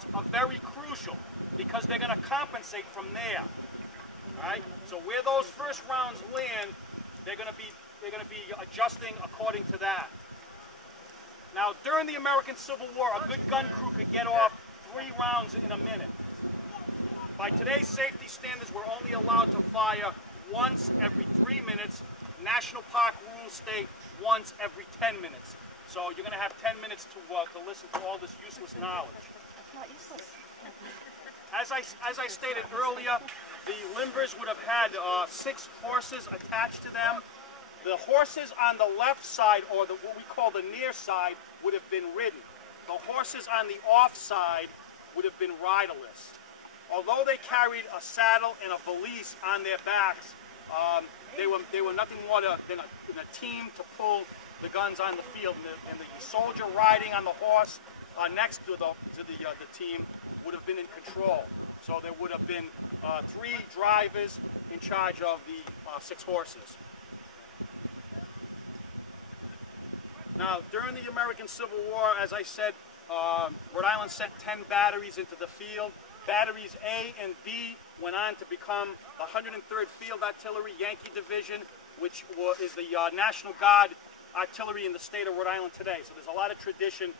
rounds are very crucial because they're going to compensate from there. All right. So where those first rounds land, they're going to be adjusting according to that. Now, during the American Civil War, a good gun crew could get off 3 rounds in a minute. By today's safety standards, we're only allowed to fire once every 3 minutes. National Park rules state once every 10 minutes. So you're going to have 10 minutes to listen to all this useless knowledge. It's not useless. As I stated earlier, the limbers would have had 6 horses attached to them. The horses on the left side, or what we call the near side, would have been ridden. The horses on the off side would have been riderless. Although they carried a saddle and a valise on their backs, they were nothing more than a team to pull the guns on the field. And the soldier riding on the horse next to the team would have been in control. So there would have been 3 drivers in charge of the 6 horses. Now, during the American Civil War, as I said, Rhode Island sent 10 batteries into the field. Batteries A and B went on to become the 103rd Field Artillery Yankee Division, which is the National Guard artillery in the state of Rhode Island today. So there's a lot of tradition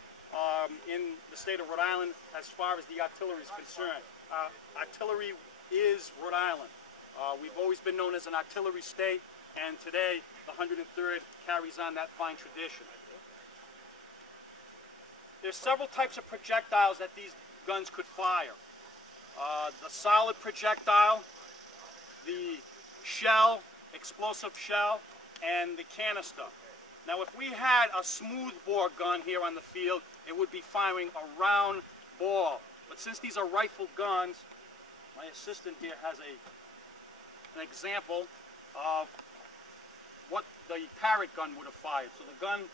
in the state of Rhode Island as far as the artillery is concerned. Artillery is Rhode Island. We've always been known as an artillery state, and today the 103rd carries on that fine tradition. There's several types of projectiles that these guns could fire. The solid projectile, the shell, explosive shell, and the canister. Now, if we had a smoothbore gun here on the field, it would be firing a round ball. But since these are rifle guns, my assistant here has an example of what the Parrott gun would have fired. So the gun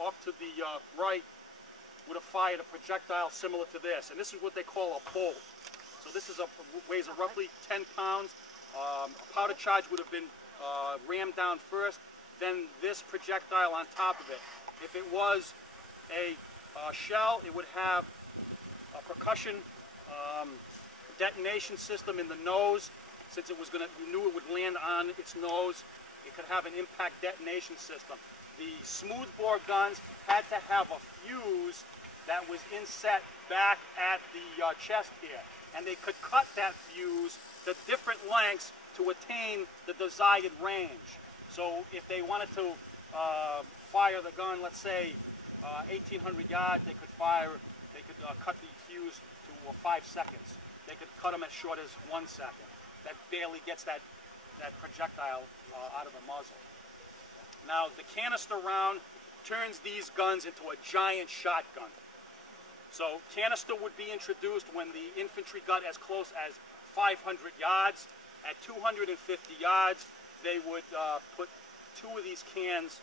off to the right would have fired a projectile similar to this, and this is what they call a bolt. So this weighs roughly 10 pounds. A powder charge would have been rammed down first, then this projectile on top of it. If it was a shell, it would have a percussion detonation system in the nose. Since it was you knew it would land on its nose, it could have an impact detonation system. The smoothbore guns had to have a fuse that was inset back at the chest here, and they could cut that fuse to different lengths to attain the desired range. So if they wanted to fire the gun, let's say 1,800 yards, they could cut the fuse to 5 seconds. They could cut them as short as 1 second. That barely gets that projectile out of the muzzle. Now, the canister round turns these guns into a giant shotgun. So canister would be introduced when the infantry got as close as 500 yards. At 250 yards, they would put 2 of these canisters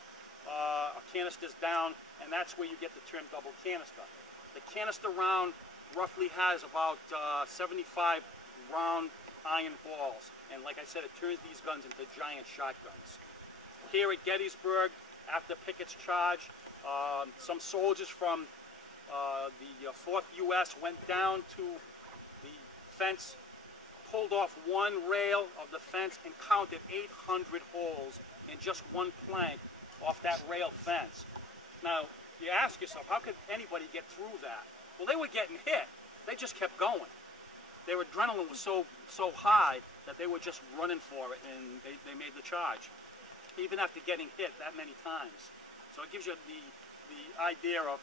down, and that's where you get the term double canister. The canister round roughly has about 75 round iron balls, and like I said, it turns these guns into giant shotguns. Here at Gettysburg, after Pickett's charge, some soldiers from the 4th U.S. went down to the fence, pulled off 1 rail of the fence, and counted 800 holes in just 1 plank off that rail fence. Now, you ask yourself, how could anybody get through that? Well, they were getting hit. They just kept going. Their adrenaline was so high that they were just running for it, and they made the charge, even after getting hit that many times. So it gives you the idea of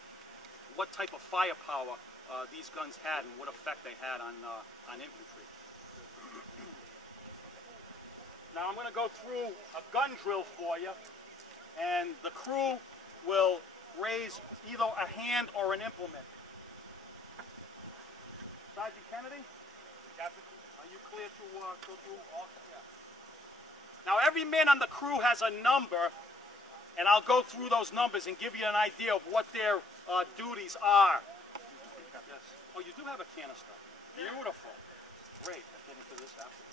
what type of firepower these guns had and what effect they had on infantry. Now I'm going to go through a gun drill for you, and the crew will raise either a hand or an implement. Sergeant Kennedy? Are you clear to go through all? Yeah. Now every man on the crew has a number, and I'll go through those numbers and give you an idea of what their duties are. Yes. Oh, you do have a canister. Beautiful. Great. I'll get into this after.